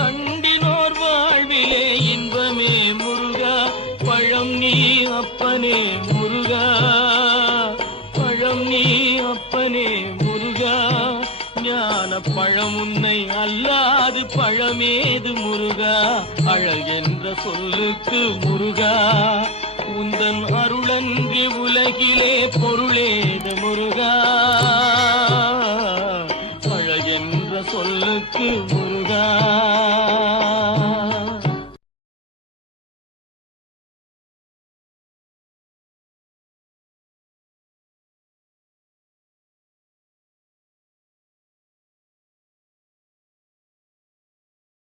கண்டினோர் வாழ்விலே இன்பமே முருகா பழம் நீ அப்பனே முருகா பழம் நீ அப்பனே முருகா ஞான பழம் உன்னை அல்லாது பழமேது முருகா அழல் என்ற சொல்லுக்கு முருகா உந்தன் அருளன்றி உலகிலே பொருளேது முருகா